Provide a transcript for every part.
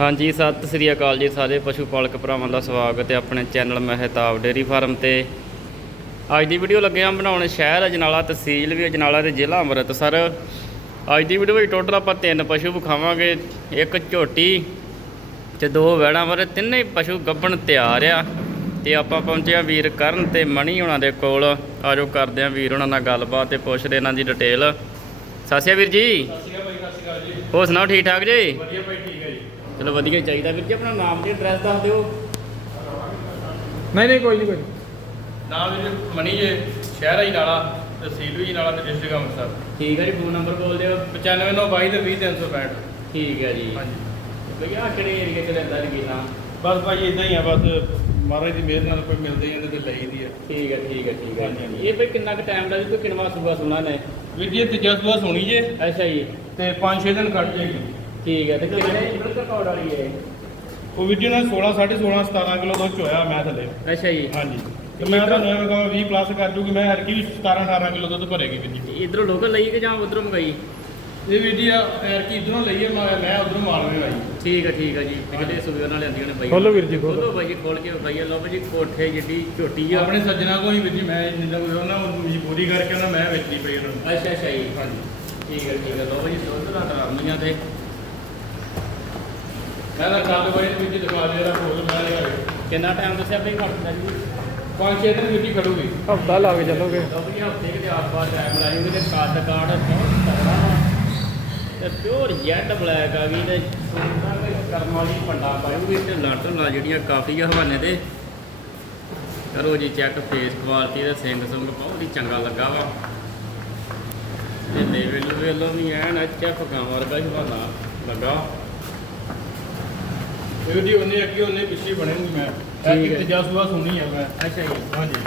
ਹਾਂਜੀ ਸਤਿ ਸ੍ਰੀ ਅਕਾਲ ਜੀ ਸਾਰੇ ਪਸ਼ੂ ਪਾਲਕ ਭਰਾਵਾਂ ਦਾ ਸਵਾਗਤ ਹੈ ਆਪਣੇ ਚੈਨਲ ਮਹਿਤਾਬ ਡੇਅਰੀ ਫਾਰਮ ਤੇ। ਅੱਜ ਦੀ ਵੀਡੀਓ ਲੱਗੇ ਹਾਂ ਬਣਾਉਣ ਸ਼ਹਿਰ ਅਜਨਾਲਾ ਤਹਿਸੀਲ ਵੀ ਅਜਨਾਲਾ ਤੇ ਜ਼ਿਲ੍ਹਾ ਅੰਮ੍ਰਿਤਸਰ। ਅੱਜ ਦੀ ਵੀਡੀਓ ਵਿੱਚ ਟੋਟਲ ਆਪਾਂ ਤਿੰਨ ਪਸ਼ੂ ਵਿਖਾਵਾਂਗੇ ਇੱਕ ਝੋਟੀ ਤੇ ਦੋ ਵੈੜਾਂ ਬਾਰੇ। ਤਿੰਨੇ ਹੀ ਪਸ਼ੂ ਗੱਭਣ ਤਿਆਰ ਆ ਤੇ ਆਪਾਂ ਪਹੁੰਚੇ ਆ ਵੀਰ ਕਰਨ ਤੇ ਮਣੀ ਉਹਨਾਂ ਦੇ ਕੋਲ। ਆਜੋ ਕਰਦੇ ਆ ਵੀਰ ਉਹਨਾਂ ਨਾਲ ਗੱਲਬਾਤ ਤੇ ਪੁੱਛਦੇ ਇਹਨਾਂ ਦੀ ਡਿਟੇਲ। ਅਕਾਲ ਵੀਰ ਜੀ। ਅਕਾਲ ਭਾਈ ਅਕਾਲ ਜੀ। ਹੋਰ ਸੁਣਾਓ ਠੀਕ ਠਾਕ ਜੀ? ਵਧੀਆ ਭਾਈ ਚਲੋ ਵਧੀਆ ਹੀ ਚਾਹੀਦਾ ਵੀਰ ਜੀ ਆਪਣਾ ਨਾਮ ਤੇ ਐਡਰੈਸ ਦੱਸ ਦਿਓ। ਨਹੀਂ ਨਹੀਂ ਕੋਈ ਨਹੀਂ ਕੋਈ ਨਹੀਂ। ਨਾਮ ਜੀ ਮਣੀ ਜੇ ਸ਼ਹਿਰ ਹੀ ਨਾਲਾ ਤਹਿਸੀਲ ਵੀ ਨਾਲਾ ਤੇ ਡਿਸਟ੍ਰਿਕਟ ਅੰਮ੍ਰਿਤਸਰ। ਠੀਕ ਹੈ ਜੀ ਫੋਨ ਨੰਬਰ ਬੋਲ ਦਿਓ। 9592 ਤੇ 20365 ਠੀਕ ਹੈ ਜੀ। ਹਾਂਜੀ। ਭਈਆ ਕਿਹੜੇ ਏਰੀਆ ਚ ਲੈਂਦਾ ਜੀ ਕਿਨਾ ਬਸ ਭਾਈ ਇਦਾਂ ਹੀ ਆ ਬਸ ਮਹਾਰਾਜ ਦੀ ਮਿਹਰ ਨਾਲ ਕੋਈ ਮਿਲਦੇ ਜਾਂਦੇ ਤੇ ਲਈਦੀ ਆ। ਠੀਕ ਹੈ ਠੀਕ ਹੈ ਠੀਕ ਹੈ ਹਾਂਜੀ, ਹਾਂਜੀ। ਇਹ ਭਈ ਕਿੰਨਾ ਕੁ ਟਾਈਮ ਦਾ ਜੀ ਕੋਈ ਕਿਨਵਾ ਸੂਆ ਸੁਣਾ ਨੇ? ਵੀਰ ਜੀ ਤੀਜਾ ਸੂਆ ਸੁਣੀ ਜੇ। ਅੱਛਾ ਜੀ। ਤੇ 5-6 ਦਿਨ ਕੱਟ ਜਾਏਗੀ। ਠੀਕ ਹੈ ਤੇ ਕਿਹੜੇ ਮਿਲਕ ਰਿਕਾਰਡ ਵਾਲੀ ਹੈ ਉਹ ਵੀਰ ਜੀ ਨਾਲ 16 16.5 17 ਕਿਲੋ ਦੁੱਧ ਚੋਇਆ ਮੈਂ ਥੱਲੇ। ਅੱਛਾ ਜੀ। ਹਾਂਜੀ। ਤੇ ਮੈਂ ਤੁਹਾਨੂੰ ਐਵੇਂ ਕਹਾਂ 20 ਪਲੱਸ ਕਰ ਜੂਗੀ ਮੈਂ ਹਰ ਕੀ 17 18 ਕਿਲੋ ਦੁੱਧ ਭਰੇਗੀ ਵੀਰ ਜੀ। ਇਧਰੋਂ ਲੋਕਲ ਲਈ ਕਿ ਜਾਂ ਉਧਰੋਂ ਮੰਗਾਈ? ਇਹ ਵੀਰ ਜੀ ਆ ਹਰ ਕੀ ਇਧਰੋਂ ਲਈਏ ਮੈਂ ਮੈਂ ਉਧਰੋਂ ਮਾਲਵੇ ਆਈ। ਠੀਕ ਹੈ ਠੀਕ ਹੈ ਜੀ। ਪਿਛਲੇ ਸੂਬੇ ਨਾਲ ਲੈਂਦੀਆਂ ਨੇ ਬਾਈ। ਖੋਲੋ ਵੀਰ ਜੀ, ਖੋਲੋ। ਬਾਈ ਜੀ ਖੋਲ ਕੇ ਬਾਈ ਲਓ ਜੀ ਕੋਠੇ ਜਿੱਡੀ ਝੋਟੀ ਆ। ਆਪਣੇ ਸੱਜਣਾ ਕੋਈ ਵੀਰ ਜੀ ਮੈਂ ਜਿੰਦਾ ਕੋਈ ਉਹਨਾਂ ਨੂੰ ਮਜਬੂਰੀ ਕਰਕੇ ਉਹਨਾਂ ਮੈਂ ਵੇਚਣੀ ਪਈ ਉਹਨਾਂ ਨੂੰ। ਅੱਛਾ ਅੱਛਾ ਜੀ। ਹਾਂਜੀ। ਠੀਕ ਹੈ ਠੀਕ ਹੈ। ਲਓ ਜੀ ਦੁੱਧ ਦਾ ਡਰਾਮੀਆਂ ਤੇ ਮੈਂ ਤਾਂ ਕੱਲ ਵੀਰ ਜੀ ਦਿਖਾ ਦੇ ਰਿਹਾ ਕੋਲ ਮੈਂ ਲਿਆ ਕਿੰਨਾ ਟਾਈਮ ਦੱਸਿਆ ਬਈ ਖੜਦਾ ਜੀ? ਪੰਜ ਛੇ ਦਿਨ ਜੀ ਖੜੂਗੀ। ਹਫਤਾ ਲਾ ਕੇ ਚੱਲੋਗੇ। ਡਬਲ ਹਫ਼ਤੇ ਕਿਤੇ ਆਸ-ਪਾਸ ਟਾਈਮ ਲਾਇਓਗੇ ਤੇ ਕੱਦ ਕਾਠ ਬਹੁਤ ਤਗੜਾ ਵਾ। ਤੇ ਪਿਓਰ ਜੈਡ ਬਲੈਕ ਆ ਗਈ ਤੇ ਸੁੰਦਰ ਤੇ ਕਰਮ ਵਾਲੀ ਪੰਡਾ ਪਾਇਓਗੇ ਤੇ ਲਾਟਾਂ ਜਿਹੜੀਆਂ ਕਾਫੀ ਆ ਹਵਾਨੇ ਤੇ। ਕਰੋ ਜੀ ਚੈੱਕ ਫੇਸ ਕੁਆਲਿਟੀ ਦਾ ਸਿੰਘ ਸੁੰਗ ਬਹੁਤ ਹੀ ਚੰਗਾ ਲੱਗਾ ਵਾ। ਤੇ ਲੈਵਲ ਵੇਲੋਂ ਵੀ ਐਨ ਅੱਛਾ ਫਕਾਂ ਵਰਗਾ ਹੀ ਹਵਾਨਾ ਲੱਗਾ। ਵੀਰ ਜੀ ਉਹਨੇ ਅੱਗੇ ਉਹਨੇ ਪਿੱਛੇ ਬਣੇਗੀ ਮੈਂ। ਠੀਕ ਇੱਕ ਹੈ। ਤੀਜਾ ਸੂਆ ਸੁਣੀ ਆ ਮੈਂ। ਅੱਛਾ ਜੀ। ਹਾਂਜੀ।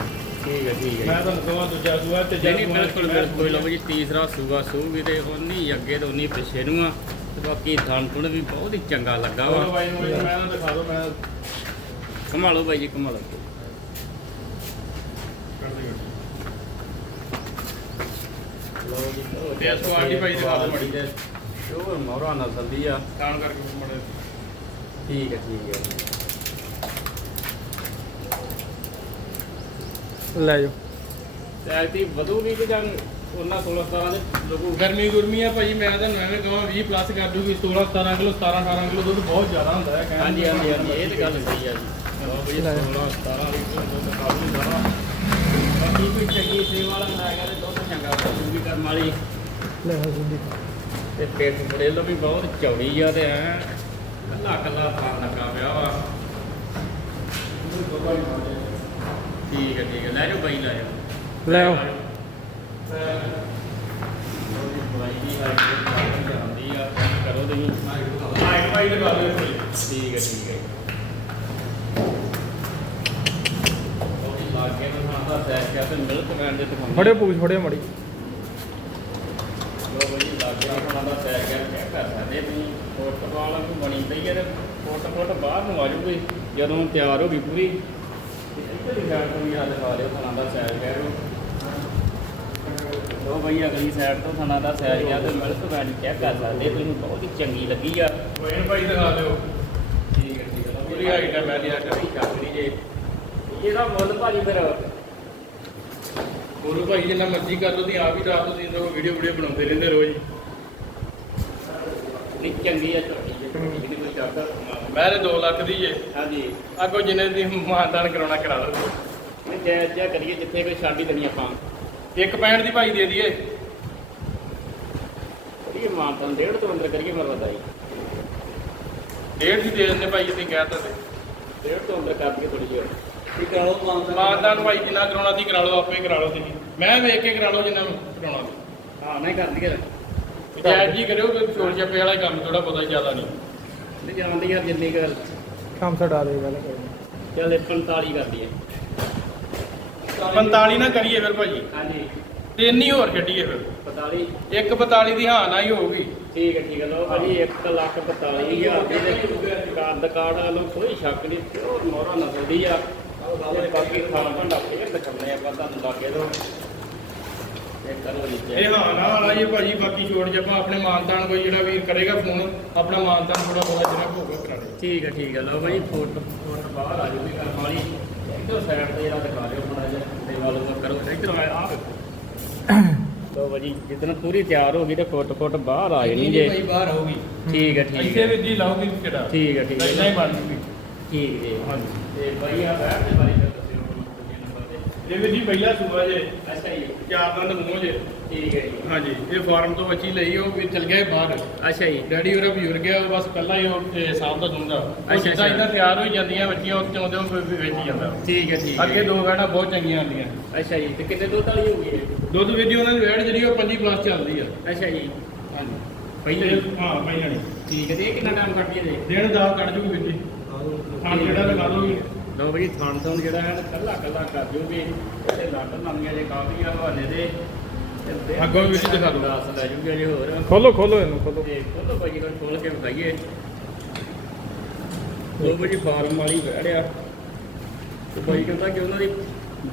ਠੀਕ ਹੈ ਠੀਕ ਮੈਂ ਤੁਹਾਨੂੰ ਕਹਾਂ ਦੂਜਾ ਸੂਆ ਤੇ ਨਹੀਂ ਨਹੀਂ ਬਿਲਕੁਲ ਬਿਲਕੁਲ। ਲਓ ਜੀ ਤੀਸਰਾ ਸੂਗਾ ਸੂਗੀ ਤੇ ਉਨੀ ਅੱਗੇ ਤੇ ਉਨੀ ਪਿੱਛੇ ਨੂੰ ਆ। ਤੇ ਬਾਕੀ ਥਣ ਥੁਣ ਵੀ ਬਹੁਤ ਹੀ ਚੰਗਾ ਲੱਗਾ ਆਵਾ ਵਾ ਬਾਈ ਨੂੰ ਮੈਂ ਨਾ ਦਿਖਾ ਦੋ ਮੈਂ ਕਮਾਲੋ ਬਾਈ ਜੀ ਕਮਾਲੋ ਲਓ ਜੀ। ਲਓ ਤੇ ਇਸ ਕੁਆਲਿਟੀ ਭਾਈ ਦਿਖਾ ਦਿਓ ਮਾੜੀ ਤੇ ਸ਼ੋਰ ਮੋਹਰਾ ਨਸਲ ਦੀ ਆ। ਖਾਣ ਕਰਕੇ ਮੜੇ ਠੀਕ ਹੈ ਠੀਕ ਹੈ। ਲੈ ਜਾਓ। ਤੇ ਐਤੀ ਵਧੂਗੀ ਕਿ ਜਾਂ ਉਹਨਾਂ 16 17 ਦੇ ਲੋਕੂ ਗਰਮੀ ਗੁਰਮੀ ਆ ਭਾਈ ਮੈਂ ਤੁਹਾਨੂੰ ਐਵੇਂ ਕਹਾਂ 20 ਪਲੱਸ ਕਰ ਦੂਗੀ 16 17 ਕਿਲੋ 17 18 ਕਿਲੋ ਦੁੱਧ ਬਹੁਤ ਜ਼ਿਆਦਾ ਹੁੰਦਾ ਹੈ ਕਹਿਣ ਹਾਂਜੀ ਦੀ ਹਾਂਜੀ ਗੱਲ ਹਾਂਜੀ ਇਹ ਤਾਂ ਗੱਲ ਸਹੀ ਆ ਜੀ। ਲਓ ਬਈ ਲੈ। 16 17 ਲੀਟਰ ਦੁੱਧ ਕਾਫੀ ਹੁੰਦਾ ਵਾ ਬਾਕੀ ਕੋਈ ਚੰਗੀ ਸੇਵਾ ਵਾਲਾ ਨਾ ਹੈਗਾ ਤੇ ਦੁੱਧ ਚੰਗਾ ਪੂਰੀ ਕਰਮ ਵਾਲੀ। ਲੈ ਹੋ ਜਿੰਦੀ ਤੇ ਪੇਟ ਫੜੇਲੋ ਵੀ ਬਹੁਤ ਚੌੜੀ ਆ ਤੇ ਐ। ਕੱਲਾ ਕੱਲਾ ਥਾਂ ਲੱਗਾ ਪਿਆ ਵਾ। ਠੀਕ ਹੈ ਠੀਕ ਹੈ। ਲੈ ਜਾਓ ਬਾਈ ਲੈ ਜਾਓ। ਲੈ ਆਓ। ਕਰੋ ਤੁਸੀਂ ਲਗਾ ਦਿਓ ਕੋਈ ਠੀਕ ਹੈ ਠੀਕ ਹੈ। ਉਹ ਵੀ ਲਾਗੇ ਨੂੰ ਹਾਂ ਦਾ ਸੈਟ ਕਿਆ ਤੇ ਮਿਲਕ ਵੈਨ ਦੇ ਦਿਖਾਉਂਦੇ ਫੜਿਓ ਪੂਛ ਫੜਿਓ ਮੜੀ ਬਈ ਲਾਗੇ ਨੂੰ ਹਾਂ ਦਾ ਕਿਆ ਚੈੱਕ ਕਰ ਸਕਦੇ ਤੁਸੀਂ ਫੁੱਟਬਾਲ ਨੂੰ ਬਣੀ ਪਈ ਹੈ ਤੇ ਫੁੱਟ ਫੁੱਟ ਬਾਹਰ ਨੂੰ ਆ ਜਾਊਗੀ ਜਦੋਂ ਤਿਆਰ ਹੋ ਗਈ ਪੂਰੀ। ਤੇ ਇੱਥੇ ਦੀ ਸਾਈਡ ਤੋਂ ਵੀ ਆ ਦਿਖਾ ਦਿਓ ਥਣਾ ਦਾ ਕਿਆ ਨੂੰ ਲੋ ਬਈ ਅਗਲੀ ਸਾਈਡ ਤੋਂ ਥਣਾ ਦਾ ਸੈਟ ਕਿਆ ਤੇ ਮਿਲਕ ਵੈਨ ਚੈੱਕ ਕਰ ਸਕਦੇ ਤੁਸੀਂ ਬਹੁਤ ਹੀ ਚੰਗੀ ਲੱਗੀ ਆ। ਕੋਈ ਭਾਈ ਦਿਖਾ ਦਿਓ। ਠੀਕ ਹੈ ਠੀਕ ਹੈ ਪੂਰੀ height ਹੈ ਮੈਂ ਲਿਆ ਕਰੀ। ਚੱਕਰੀ ਜੇ। ਇਹਦਾ ਮੁੱਲ ਭਾਜੀ ਫਿਰ ਗੁਰੂ ਭਾਈ ਜਿੰਨਾ ਮਰਜ਼ੀ ਕਰ ਲਓ ਤੁਸੀਂ ਆਪ ਹੀ ਰਾਤ ਨੂੰ ਤੁਸੀਂ ਦੇਖੋ ਵੀਡੀਓ ਵੀਡੀਓ ਬਣਾਉਂਦੇ ਰਹਿੰਦੇ ਰੋਜ਼ ਨਹੀਂ ਚੰਗੀ ਆ ਝੋਟੀ ਜੇ। ਇਹਦੀ ਕੋਈ ਮੈਂ ਤੇ 2 ਲੱਖ ਦੀ ਜੇ ਹਾਂਜੀ। ਅੱਗੋਂ ਜਿੰਨੇ ਦੀ ਮਾਨਦਾਨ ਕਰਾਉਣਾ ਕਰਾ ਲਓ। ਨਹੀਂ ਜੈ ਜੈ ਕਰੀਏ ਜਿੱਥੇ ਕੋਈ ਛੱਡ ਹੀ ਦੇਣੀ ਆਪਾਂ। ਇੱਕ ਪੈਂਟ ਦੀ ਭਾਈ ਦੇ ਦਈਏ। ਇਹ ਮਾਨਤਾਂ ਡੇਢ ਤੋਂ ਅੰਦਰ ਕਰੀਏ ਮਰਵਾਦਾ ਜੀ। ਡੇਢ ਦੀ ਦੇ ਦਿੰਦੇ ਭਾਈ ਤੁਸੀਂ ਕਹਿ ਤਾ ਤੇ ਡੇਢ ਤੋਂ ਅੰਦਰ ਕਰ ਦਈਏ ਥੋੜੀ ਜਿਹੀ। ਮਾਨਦਾਨ ਭਾਈ ਜਿੰਨਾ ਕਰਾਉਣਾ ਸੀ ਕਰਾ ਲਓ ਆਪੇ ਕਰਾ ਲਓ ਤੁਸੀਂ। ਮੈਂ ਵੇਖ ਕੇ ਕਰਾ ਲਓ ਜਿੰਨਾ ਕਰਾਉਣਾ ਸੀ। ਹਾਂ ਨਹੀਂ ਕਰ ਦਈਏ ਜਾਇਜ਼ ਜੀ ਕਰਿਓ ਕਿ ਚੋਰ ਚੱਪੇ ਵਾਲਾ ਕੰਮ ਥੋੜਾ ਬਹੁਤਾ ਜ਼ਿਆਦਾ ਨਹੀਂ। ਨਹੀਂ ਜਾਣਦੀ ਯਾਰ ਜਿੰਨੀ ਕਰ ਕੰਮ ਛਡਾ ਦੇ ਗੱਲ ਕੋਈ ਨਹੀਂ ਚੱਲ ਇਹ 45 ਕਰ ਦਈਏ। 45 ਨਾ ਕਰੀਏ ਫਿਰ ਭਾਜੀ ਹਾਂਜੀ। ਤਿੰਨ ਹੀ ਹੋਰ ਛੱਡੀਏ ਫਿਰ। 45 ਇੱਕ 42 ਦੀ ਹਾਂ ਨਾ ਹੀ ਹੋਊਗੀ। ਠੀਕ ਹੈ ਠੀਕ ਹੈ ਲੋ ਭਾਜੀ 1 ਲੱਖ 45 ਹਜ਼ਾਰ ਦੀ ਤੇ ਕੱਦ ਕਾਰਡ ਵੱਲੋਂ ਕੋਈ ਸ਼ੱਕ ਨਹੀਂ ਪਿਓਰ ਮੋਹਰਾ ਨਸਲ ਦੀ ਆ। ਬਾਕੀ ਖਾਣ ਆਪਾਂ ਤੁਹਾਨੂੰ ਲਾਗੇ ਇਹ ਕਰੋ ਇਹ ਹਾਂ ਨਾ ਵਾਲਾ ਜੀ ਭਾਜੀ ਬਾਕੀ ਛੋੜ ਜੇ ਆਪਾਂ ਆਪਣੇ ਮਾਨਤਾਨ ਕੋਈ ਜਿਹੜਾ ਵੀਰ ਕਰੇਗਾ ਫੋਨ ਆਪਣਾ ਮਾਨਤਾਨ ਥੋੜਾ ਬਹੁਤਾ ਜਿਹੜਾ ਹੋਊਗਾ ਕਰਾ ਦੇ ਠੀਕ ਹੈ ਠੀਕ ਹੈ। ਲਓ ਭਾਈ ਫੁੱਟ ਫੁੱਟ ਬਾਹਰ ਆ ਜੂਗੀ ਕਰਮ ਵਾਲੀ। ਇੱਧਰ ਸਾਈਡ ਤੇ ਜਿਹੜਾ ਦਿਖਾ ਦਿਓ ਮਾੜਾ ਜਿਹਾ ਤੇ ਵੱਲ ਨੂੰ ਕਰੋ। ਇੱਧਰ ਆ ਆ ਲਓ ਭਾਜੀ ਜਿੱਦਣ ਪੂਰੀ ਤਿਆਰ ਹੋ ਗਈ ਤੇ ਫੁੱਟ ਫੁੱਟ ਬਾਹਰ ਆ ਜਾਣੀ ਜੇ। ਬਾਹਰ ਆਊਗੀ। ਠੀਕ ਹੈ ਠੀਕ ਇੱਥੇ ਹੈ ਵੀ ਜੀ ਲਾਉਗੀ ਕਿਹੜਾ। ਠੀਕ ਹੈ ਠੀਕ ਇਦਾਂ ਹੈ ਹੀ ਬਣ ਜੂਗੀ। ਠੀਕ ਜੀ ਹਾਂਜੀ। ਤੇ ਭਾਈ ਆ ਬੈਠ ਦੇ ਬਾਰੇ ਫਿਰ ਦੱਸਿਓ ਹੁਣ ਦੂਜੇ ਨੰਬਰ ਤੇ ਇਹ ਵੀ ਜੀ ਪਹਿਲਾ ਸੂਆ ਜੇ। ਅੱਛਾ ਜੀ। ਚਾਰ ਦੰਦ ਮੂੰਹ ਜੇ। ਠੀਕ ਹੈ ਜੀ। ਹਾਂਜੀ ਇਹ ਫਾਰਮ ਤੋਂ ਬੱਚੀ ਲਈ ਉਹ ਵੀ ਚਲ ਗਿਆ ਬਾਹਰ। ਅੱਛਾ ਜੀ। ਡੈਡੀ ਉਹਦਾ ਬਜ਼ੁਰਗ ਗਿਆ ਉਹ ਬਸ ਪਹਿਲਾਂ ਹੀ ਉਹ ਇਹ ਸਾਂਭ ਦਾ ਦੁੰਦਾ ਅੱਛਾ, ਅੱਛਾ। ਇਦਾਂ ਤਿਆਰ ਹੋਈ ਜਾਂਦੀਆਂ ਬੱਚੀਆਂ ਉਹ ਚਾਹੁੰਦੇ ਉਹ ਵੇਚ ਹੀ ਜਾਂਦਾ। ਠੀਕ ਹੈ ਠੀਕ ਹੈ। ਅੱਗੇ ਦੋ ਵੈਣਾ ਬਹੁਤ ਚੰਗੀਆਂ ਆਉਂਦੀਆਂ। ਅੱਛਾ ਜੀ ਤੇ ਕਿੰਨੇ ਦੁੱਧ ਵਾਲੀ ਹੋਊਗੀ ਇਹ? ਦੁੱਧ ਵੀ ਜੀ ਉਹਨਾਂ ਦੀ ਵੈੜ ਜਿਹੜੀ ਉਹ 25 ਪਲੱਸ ਚੱਲਦੀ ਆ। ਅੱਛਾ ਜੀ। ਹਾਂਜੀ। ਪਹਿਲਾਂ ਹਾਂ ਪਹਿਲਾਂ ਠੀਕ ਹੈ ਤੇ ਇਹ ਕਿੰਨਾ ਟਾਈਮ ਕੱਢਦੀ ਹੈ ਜੀ ਦਿਨ ਦਾ ਕੱਢ ਜੂਗੀ ਵਿੱਚ ਹਾਂ ਜਿਹੜਾ ਲਗਾ ਦੋਗੇ ਲਓ ਬਈ ਥਾਣ ਤੋਂ ਜਿਹੜਾ ਹੈ ਕੱਲਾ ਕੱਲਾ ਕਰ ਜੂਗੀ ਤੇ ਲੱਗ ਨਵੀਆਂ ਜੇ ਕਾਫੀ ਆ ਹਵਾਲੇ ਦੇ। ਅੱਗੋਂ ਵੀ ਵਿੱਚ ਦਿਖਾ ਦਿਓ। ਦੱਸ ਲੈ ਜੂਗੇ ਜੇ ਹੋਰ। ਖੋਲੋ ਖੋਲੋ ਇਹਨੂੰ ਖੋਲੋ। ਤੇ ਖੋਲੋ ਭਾਜੀ ਕੋਲ ਖੋਲ ਕੇ ਵਿਖਾਈਏ। ਲੋ ਭਾਜੀ ਫਾਰਮ ਵਾਲੀ ਵੈੜ ਆ। ਤੇ ਭਾਈ ਕਹਿੰਦਾ ਕਿ ਉਹਨਾਂ ਦੀ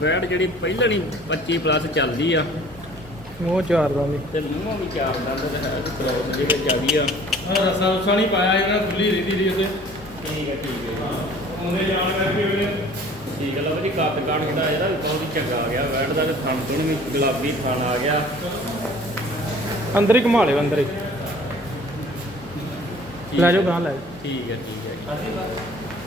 ਵੈੜ ਜਿਹੜੀ ਪਹਿਲਾਂ ਨਹੀਂ 25 ਪਲੱਸ ਚੱਲਦੀ ਆ। ਮੂੰਹ ਚਾਰ ਦਾ ਨਹੀਂ ਤੇ ਮੂੰਹੋਂ ਵੀ ਚਾਰ ਤੇ ਹੈ ਦੇ ਆ ਗਈ ਆ। ਹਾਂ ਰਸਾ ਰਸਾ ਨਹੀਂ ਪਾਇਆ ਇਹਨਾਂ ਖੁੱਲੀ ਰਹਿੰਦੀ ਰਹੀ ਉਹਦੇ ਠੀਕ ਹੈ ਠੀਕ ਹੈ ਉਹਨੇ ਜਾਣ ਕਰਕੇ ਉਹਨੇ ਠੀਕ ਹੈ ਲਓ ਜੀ ਕੱਦ ਕਾਣ ਜਿਹੜਾ ਇਹਦਾ ਵੀ ਬਹੁਤ ਹੀ ਚੰਗਾ ਆ ਗਿਆ। ਵੈੜ ਦਾ ਤੇ ਥਣ ਤੋਂ ਵੀ ਗੁਲਾਬੀ ਥਣ ਆ ਗਿਆ। ਅੰਦਰ ਹੀ ਘੁਮਾ ਲਿਓ ਅੰਦਰ ਹੀ। ਠੀਕ ਲੈ ਜਾਓ। ਗਾਂ ਲੈ ਜਾਓ। ਠੀਕ ਹੈ ਠੀਕ ਹੈ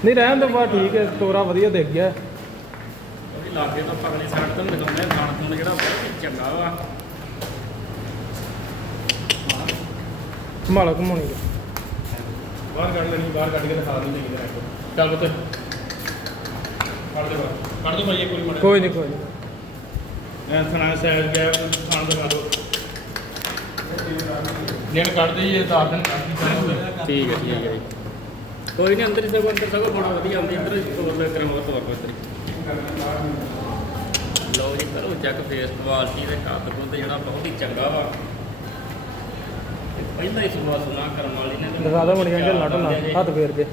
ਨਹੀਂ ਰਹਿਣ ਤੋਂ ਬਾਅਦ ਠੀਕ ਹੈ ਤੋਰਾ ਵਧੀਆ ਦਿਖ ਗਿਆ। ਉਹਦੀ ਲਾਗੇ ਤੋਂ ਪਗਲੇ ਸਾਈਡ ਤੋਂ ਦਿਖਾਉਂਦੇ ਥਣ ਤੋਂ ਜਿਹੜਾ ਬਹੁਤ ਹੀ ਚੰਗਾ ਵਾ। ਘੁਮਾ ਲਓ ਘੁਮਾਉਣੀ ਬਾਹਰ ਕੱਢ ਲੈਣੀ ਬਾਹਰ ਕੱਢ ਕੇ ਦਿਖਾ ਦਿੰਦੇ ਕਿਤੇ ਰੱਖ। ਚੱਲ ਬਤੇ ਕੱਢ ਦੇ ਬਾਹਰ। ਕੱਢ ਦੋ ਭਾਈ ਵਾਰੀ ਮੜਾ ਕੋਈ ਨਹੀਂ ਕੋਈ ਨਹੀਂ ਐ ਥਣਾ ਸਾਈਜ਼ ਗਿਆ ਖਾਣ ਦਿਖਾ ਦੋ ਦਿਨ ਕੱਢਦੇ ਜੀ ਇਹ 10 ਦਿਨ ਠੀਕ ਹੈ ਠੀਕ ਹੈ ਕੋਈ ਨਹੀਂ ਅੰਦਰ ਹੀ ਸਗੋਂ ਅੰਦਰ ਸਗੋਂ ਬੜਾ ਵਧੀਆ ਆਉਂਦੀ ਅੰਦਰ ਹੀ ਤੋਰ ਲੈ ਕਰਾਂ ਤੋਰ ਕੋ ਹੀ। ਲਓ ਜੀ ਕਰੋ ਚੈੱਕ ਫੇਸ ਕੁਆਲਿਟੀ ਦੇ ਕੱਦ ਕੁੱਦ ਜਿਹੜਾ ਬਹੁਤ ਹੀ ਚੰਗਾ ਵਾ। ਤੇ ਪਹਿਲਾਂ ਹੀ ਸੁਭਾ ਸੁਣਾ ਕਰਨ ਵਾਲੀ ਨੇ ਤੇ ਦਿਖਾ ਦੋ ਮੜੀਆਂ ਜੇ ਲੱਟ ਲਾ ਜੀ। ਹੱਥ ਫੇਰ ਕੇ।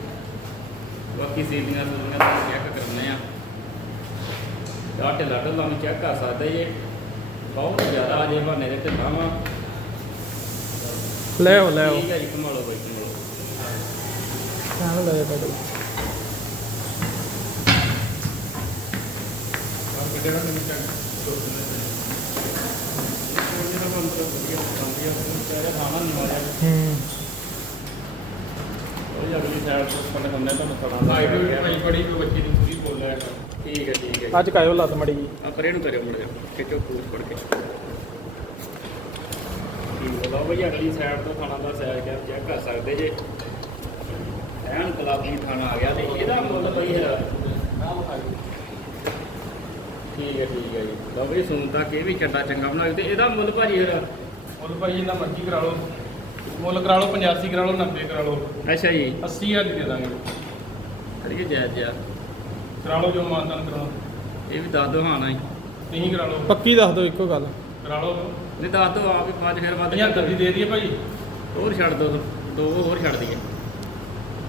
ਬਾਕੀ ਸੀਲੀਆਂ ਸੂਲੀਆਂ ਦਾ ਚੈੱਕ ਕਰਨੇ ਆ। ਡਾਟੇ ਲੱਟ ਲਾ ਨੂੰ ਚੈੱਕ ਕਰ ਸਕਦੇ ਜੇ। ਬਹੁਤ ਜ਼ਿਆਦਾ ਅਜੇ ਬਹਾਨੇ ਦੇ ਢਿੱਲਾ ਵਾ ਲੈ ਆਓ ਲੈ ਆਓ। ਠੀਕ ਹੈ ਜੀ ਕਮਾਲੋ ਬਾਈ ਕਮਾਲੋ ਹਾਂ ਲੈ ਆਓ ਲੈ ਬਾਹਰ ਕੱਢੇਗਾ ਹਾਈਟ ਵੀ ਭਾਈ ਬੜੀ ਕੋਈ ਬੱਚੀ ਦੀ ਪੂਰੀ ਬੋਲ ਰਿਹਾ ਠੀਕ ਹੈ। ਠੀਕ ਹੈ ਅੱਜ ਕਾਇਓ ਲੱਤ ਮੜੀ ਆ ਪਰੇ ਨੂੰ ਕਰਿਓ ਮੁੜ ਜਾ। ਖਿੱਚੋ ਪੂਛ ਫੜ ਕੇ। ਠੀਕ ਹੈ ਲਓ ਬਈ ਅਗਲੀ ਸਾਈਡ ਤੋਂ ਖਾਣਾ ਦਾ ਸਾਈਜ਼ ਕਰ ਚੈੱਕ ਕਰ ਸਕਦੇ ਜੇ। ਐਨ ਗੁਲਾਬੀ ਖਾਣਾ ਆ ਗਿਆ ਤੇ ਇਹਦਾ ਮੁੱਲ ਬਈ ਹੈ? ਠੀਕ ਹੈ ਠੀਕ ਹੈ ਜੀ। ਲਓ ਬਈ ਸੂਨ ਤੱਕ ਇਹ ਵੀ ਚੱਡਾ ਚੰਗਾ ਬਣਾ ਤੇ ਇਹਦਾ ਮੁੱਲ ਭਾਜੀ ਫਿਰ ਮੁੱਲ ਭਾਈ ਇਹਨਾਂ ਮਰਜ਼ੀ ਕਰਾ ਲਓ। ਮੁੱਲ ਕਰਾ ਲਓ 85 ਕਰਾ ਲਓ 90 ਕਰਾ ਲਓ। ਅੱਛਾ ਜੀ। 80000 ਦੀ ਦੇ ਦਾਂਗੇ। ਕਰੀਏ ਜਾਇਜ਼ ਜਿਹਾ ਕਰਾ ਲਓ ਜੋ ਮਾਨਤਾਨ ਕਰਾਉਣਾ ਇਹ ਵੀ ਦੱਸ ਦਿਓ ਹਾਂ ਨਾ ਜੀ ਤੁਸੀਂ ਕਰਾ ਲਓ। ਪੱਕੀ ਦੱਸ ਦਿਓ ਇੱਕੋ ਗੱਲ। ਕਰਾ ਲਓ। ਨਹੀਂ ਦੱਸ ਦਿਓ ਆਪ ਹੀ ਪੰਜ ਫਿਰ ਵੱਧ 75 ਦੀ ਦੇ ਦਈਏ ਭਾਈ ਹੋਰ ਛੱਡ ਦਿਓ ਦੋ ਹੋਰ ਛੱਡ ਦਈਏ।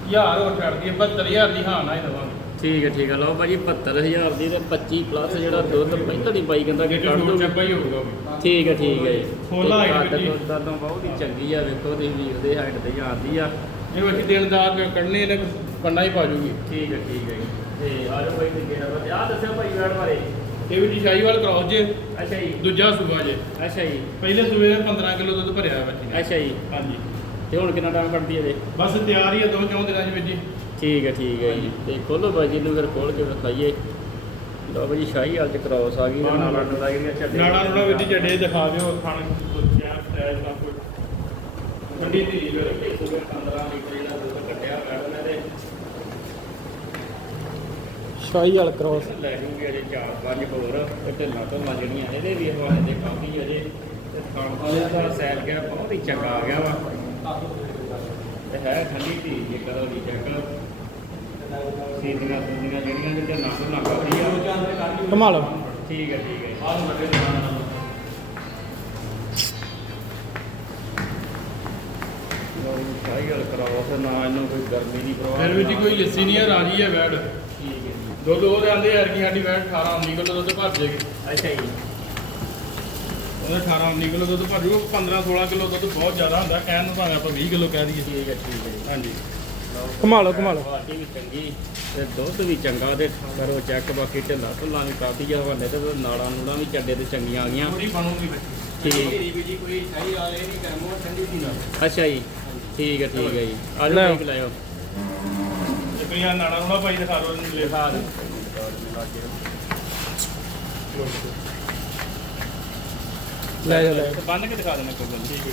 ਹਜ਼ਾਰ ਹੋਰ ਛੱਡ ਦਈਏ 72000 ਦੀ ਹਾਂ ਨਾ ਹੀ ਦਵਾਂਗੇ। ਠੀਕ ਹੈ ਠੀਕ ਹੈ। ਲਓ ਭਾਜੀ 72000 ਦੀ ਤੇ 25 ਪਲੱਸ ਜਿਹੜਾ ਦੁੱਧ ਪਹਿਲਾਂ ਨਹੀਂ ਬਾਈ ਕਹਿੰਦਾ ਕਿ ਕੱਢ ਦੋ ਚੱਪਾ ਹੀ ਹੋਊਗਾ। ਠੀਕ ਹੈ ਠੀਕ ਹੈ ਜੀ। ਫੁੱਲ height ਕੱਦ ਵਿੱਚ ਹੀ। ਕੁੱਦ ਤੋਂ ਬਹੁਤ ਹੀ ਚੰਗੀ ਆ ਵੇਖੋ ਤੁਸੀਂ ਵੀਰ ਦੇ ਹਾਈਟ ਤੇ ਜਾਂਦੀ ਆ। ਇਹ ਬੱਚੀ ਦੇਣਦਾਰ ਕੱਢਣੇ ਇਹਨੇ ਪੰਨਾ ਹੀ ਪਾ ਜੂਗੀ। ਠੀਕ ਹੈ ਠੀਕ ਹੈ ਜੀ। ਤੇ ਆ ਜਾਓ ਬਾਈ ਤੇ ਕਿਹੜਾ ਵਾ ਆ ਦੱਸਿਓ ਭਾਈ ਵੈੜ ਬਾਰੇ। ਇਹ ਵੀ ਜੀ ਸ਼ਾਹੀਵਾਲ ਕਰਾਓ ਜੇ। ਅੱਛਾ ਜੀ। ਦੂਜਾ ਸੂਬਾ ਜੇ। ਅੱਛਾ ਜੀ। ਪਹਿਲੇ ਸੂਬੇ ਦੇ 15 ਕਿਲੋ ਦੁੱਧ ਭਰਿਆ ਬੱਚੀ ਨੇ। ਅੱਛਾ ਜੀ। ਹਾਂਜੀ। ਤੇ ਹੁਣ ਕਿੰਨਾ ਟਾਈਮ ਕੱਢਦੀ ਹੈ ਇਹਦੇ? ਬਸ ਤਿਆਰ ਹੀ ਆ ਦੋ ਚੌਂ ਦਿਨਾਂ ਚ ਵਿੱਚ ਜੀ। ਠੀਕ ਹੈ ਠੀਕ ਹੈ ਜੀ। ਤੇ ਖੋਲੋ ਬਾਜੀ ਨੂੰ ਫਿਰ ਖੋਲ ਕੇ ਵਿਖਾਈਏ ਲਓ ਬਾਜੀ ਸ਼ਾਹੀ ਹਾਲ ਚ ਕ੍ਰਾਸ ਆ ਗਈ ਤੇ ਨਾਲ ਨਾਲ ਦਾ ਜਿਹੜੀਆਂ ਛੱਡੇ ਨਾੜਾ ਨੂੜਾ ਵਿੱਚ ਚੱਡੇ ਦਿਖਾ ਦਿਓ ਖਾਣ ਕੁੱਤਿਆ ਸਟਾਈਲ ਦਾ ਕੋਈ। ਵੱਡੀ ਧੀ ਫਿਰ 15 ਲੀਟਰ ਜਿਹੜਾ ਦੁੱਧ ਕੱਢਿਆ ਮੈਡਮ ਨੇ ਤੇ। ਸ਼ਾਹੀ ਵਾਲ ਕ੍ਰੋਸ ਲੈ ਜੂਗੀ ਅਜੇ ਚਾਰ ਪੰਜ ਹੋਰ। ਤੇ ਢਿੱਲਾਂ ਤੋਂ ਜਿਹੜੀਆਂ ਇਹਦੇ ਵੀ ਹਵਾਲੇ ਦੇ ਕਾਫੀ ਅਜੇ। ਤੇ ਖਾਣ ਵਾਲੇ ਦਾ ਸੈਲ ਗਿਆ ਬਹੁਤ ਹੀ ਚੰਗਾ ਆ ਗਿਆ ਵਾ। ਤੇ ਹੈ ਠੰਡੀ ਧੀ ਜੇ ਕਰੋ ਦੀ ਚੈੱਕ ਸੀਦੀਆਂ ਸੁੰਦੀਆਂ ਜਿਹੜੀਆਂ ਤੇ ਢਿੱਲਾਂ ਤੋਂ ਨਾ ਕਾਫੀ ਆ। ਘੁਮਾ ਲਓ। ਠੀਕ ਹੈ ਠੀਕ ਹੈ। ਆਹ ਨੂੰ ਲੱਗੇ ਦੁਕਾਨ ਹਾਲ ਕਰਾਓ ਨਾ ਇਹਨੂੰ ਕੋਈ ਗਰਮੀ ਦੀ ਪ੍ਰੋਬਲਮ ਫਿਰ ਵੀ ਜੀ ਕੋਈ ਲੱਸੀ ਨਹੀਂ ਹੈ ਰਾਜੀ ਹੈ ਵੈੜ ਠੀਕ ਹੈ ਜੀ। ਦੁੱਧ ਉਹ ਆਂਦੇ ਯਾਰ ਕਿ ਸਾਡੀ ਵੈੜ 18 19 ਕਿਲੋ ਦੁੱਧ ਭਰ ਜੇਗੀ ਅੱਛਾ ਜੀ। ਉਹਦਾ 18 19 ਕਿਲੋ ਦੁੱਧ ਭਾਜੀ ਉਹ 15 16 ਕਿਲੋ ਦੁੱਧ ਬਹੁਤ ਜ਼ਿਆਦਾ ਹੁੰਦਾ। ਕਹਿਣ ਨੂੰ ਭਾਵੇਂ ਆਪਾਂ 20 ਕਿਲੋ ਕਹਿ ਦਈਏ। ਠੀਕ ਹੈ ਠੀਕ ਹੈ ਜੀ ਹਾਂਜੀ। ਘੁਮਾ ਲਓ ਘੁਮਾ ਲਓ ਕੁਆਲਿਟੀ ਵੀ ਚੰਗੀ ਤੇ ਦੁੱਧ ਵੀ ਚੰਗਾ ਤੇ ਕਰੋ ਚੈੱਕ ਬਾਕੀ ਢਿੱਲਾ ਢੁੱਲਾ ਵੀ ਕਾਫੀ ਜਿਹਾ ਹਵਾਲੇ ਤੇ ਨਾੜਾਂ ਨੂੜਾਂ ਵੀ ਚੱਡੇ ਤੇ ਚੰਗੀਆਂ ਆ ਗਈਆਂ। ਥੋੜੀ ਬਣੂਗੀ ਬੱਚੀ ਠੀਕ। ਵੀ ਜੀ ਕੋਈ ਸਹੀ ਵਾਲੇ ਨਹੀਂ ਕਰਮੋ ਠੰਡੀ ਦੀ ਨਾ ਅੱਛਾ ਜੀ। ਠੀਕ ਹੈ ਠੀਕ ਹੈ ਜੀ। ਆ। ਠੀਕ ਲਾਇਓ ਭਾਈ ਦਿਖਾ ਦਿਓ ਦਿਓ ਲੈ ਜਾ ਲੈ ਬੰਨ ਕੇ ਦਿਖਾ ਦੇਣਾ ਕੋਈ ਗੱਲ ਨਹੀਂ। ਠੀਕ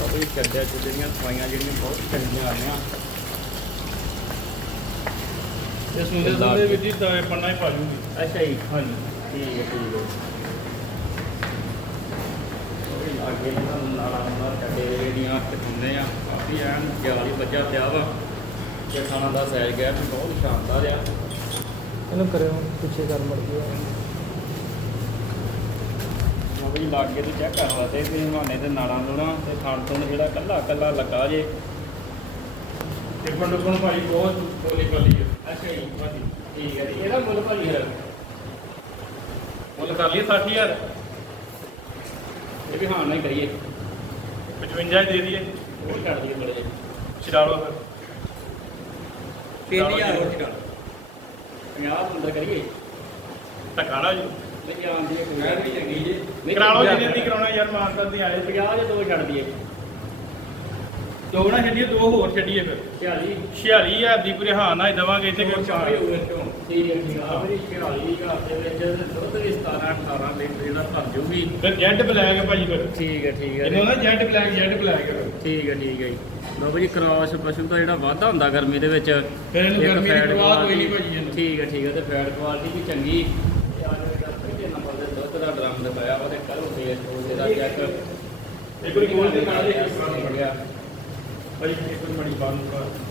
ਹੈ ਜੀ ਚੱਡਿਆ ਚ ਜਿਹੜੀਆਂ ਸਫਾਈਆਂ ਜਿਹੜੀਆਂ ਬਹੁਤ ਚੰਗੀਆਂ ਆ ਰਹੀਆਂ। ਇਹ ਸੁਣਦੇ ਸੁਣਦੇ ਵੀ ਜੀ ਤਾਂ ਪੰਨਾ ਹੀ ਪਾ ਜੂਗੀ। ਅੱਛਾ ਜੀ। ਹਾਂਜੀ। ਠੀਕ ਹੈ ਠੀਕ ਹੈ। ਉਹ ਵੀ ਅੱਗੇ ਇਹਨਾਂ ਨੂੰ ਨਾਲਾ ਨਾਲਾ ਚੱਡੇ ਜਿਹੜੀਆਂ ਟਿਕਾਉਂਦੇ ਆ। ਕਾਫੀ ਐਨ ਜਾਲੀ ਬੱਜਾ ਪਿਆ ਵਾ। ਜੇ ਖਾਣਾ ਦਾ ਸਾਈਜ਼ ਗਿਆ ਬਹੁਤ ਸ਼ਾਨਦਾਰ ਆ। ਇਹਨੂੰ ਕਰਿਓ ਪਿੱਛੇ ਕਰ ਮੜ ਗਿਆ ਉਹ ਵੀ ਲਾਗੇ ਤੇ ਚੈੱਕ ਕਰਨ ਵਾਸਤੇ ਵੀ ਹਵਾਨੇ ਤੇ ਨਾਲਾਂ ਨੂੜਾਂ ਤੇ ਖਾਣ ਤੋਂ ਜਿਹੜਾ ਕੱਲਾ ਕੱਲਾ ਲੱਗਾ ਜੇ। ਤੇ ਪੰਡੂ ਕੋਲ ਭਾਈ ਬਹੁਤ ਬੋਲੀ ਪਾਲੀ ਹੈ ਅੱਛਾ ਜੀ ਠੀਕ ਹੈ ਜੀ ਇਹਦਾ ਮੁੱਲ ਭਾਜੀ ਹੈ। ਮੁੱਲ ਕਰ ਲਈ 60000 ਇਹ ਵੀ ਹਾਂ ਨਹੀਂ ਕਰੀਏ। 55 ਦੇ ਦਈਏ। ਉਹ ਕਰ ਦਈਏ ਬੜੇ ਛਡਾ ਲਓ ਫਿਰ। 3000 ਹੋਰ ਚੜਾ 50 ਅੰਦਰ ਕਰੀਏ। ਧੱਕਾ ਨਾ ਜੀ। ਨਹੀਂ ਆਂਦੀ ਕੋਈ ਗੱਲ ਨਹੀਂ ਚੰਗੀ ਜੀ ਨਹੀਂ ਕਰਾ ਲਓ ਜਿੰਨੇ ਦੀ ਕਰਾਉਣਾ ਯਾਰ ਮਾਨਸਾ ਦੀ ਆਏ। 50 ਜੇ ਦੋ ਛੱਡ ਦਈਏ। ਦੋ ਨਾ ਛੱਡੀਏ ਦੋ ਹੋਰ ਛੱਡੀਏ ਫਿਰ। 40 46000 ਦੀ ਪੂਰੇ ਹਾਂ ਨਾ ਹੀ ਦੇਵਾਂਗੇ ਇੱਥੇ ਕੋਈ ਚਾਰ ਚਾਰ ਹੋ ਗਏ ਕਿਉਂ ਠੀਕ ਹੈ ਠੀਕ ਹੈ ਮੇਰੀ 40 ਘਰ ਦੇ ਵਿੱਚ ਦੁੱਧ ਵੀ 17 18 ਲੀਟਰ ਜਿਹੜਾ ਭਰ ਜੂਗੀ। ਫਿਰ ਜੈਡ ਬਲੈਕ ਹੈ ਭਾਜੀ ਫਿਰ। ਠੀਕ ਹੈ ਠੀਕ ਹੈ। ਇਹਨੂੰ ਨਾ ਜੈਡ ਬਲੈਕ ਜੈਡ ਬਲੈਕ ਹੈ ਠੀਕ ਹੈ ਠੀਕ ਹੈ ਜੀ। ਬਾਬਾ ਜੀ ਕ੍ਰਾਸ ਪਸ਼ੂ ਦਾ ਜਿਹੜਾ ਵਾਧਾ ਹੁੰਦਾ ਗਰਮੀ ਦੇ ਵਿੱਚ ਫਿਰ ਇਹਨੂੰ ਗਰਮੀ ਦੀ fat ਪਰਵਾਹ ਕੋਈ ਨਹੀਂ quality- ਭਾਜੀ ਇਹਨੂੰ। ਠੀਕ ਹੈ ਠੀਕ ਹੈ ਤੇ ਫੈਟ ਕੁਆਲਿਟੀ ਵੀ ਚੰਗੀ ਤੇ ਆ ਜਿਹੜਾ ਪਹਿਲੇ ਨੰਬਰ ਦੇ ਦੁੱਧ ਦਾ ਡਰਮ ਦਿਖਾਇਆ ਉਹਦੇ ਕਰੋ ਟੇਸਟ ਉਹਦਾ ਚੈੱਕ ਇੱਕ ਵਾਰੀ ਖੋਲ ਕੇ ਨਾਲ ਦੇ ਗਿਆ। ਭਾਜੀ ਇੱਕ ਵਾਰੀ ਮੜੀ ਬਾਹਰ ਨੂੰ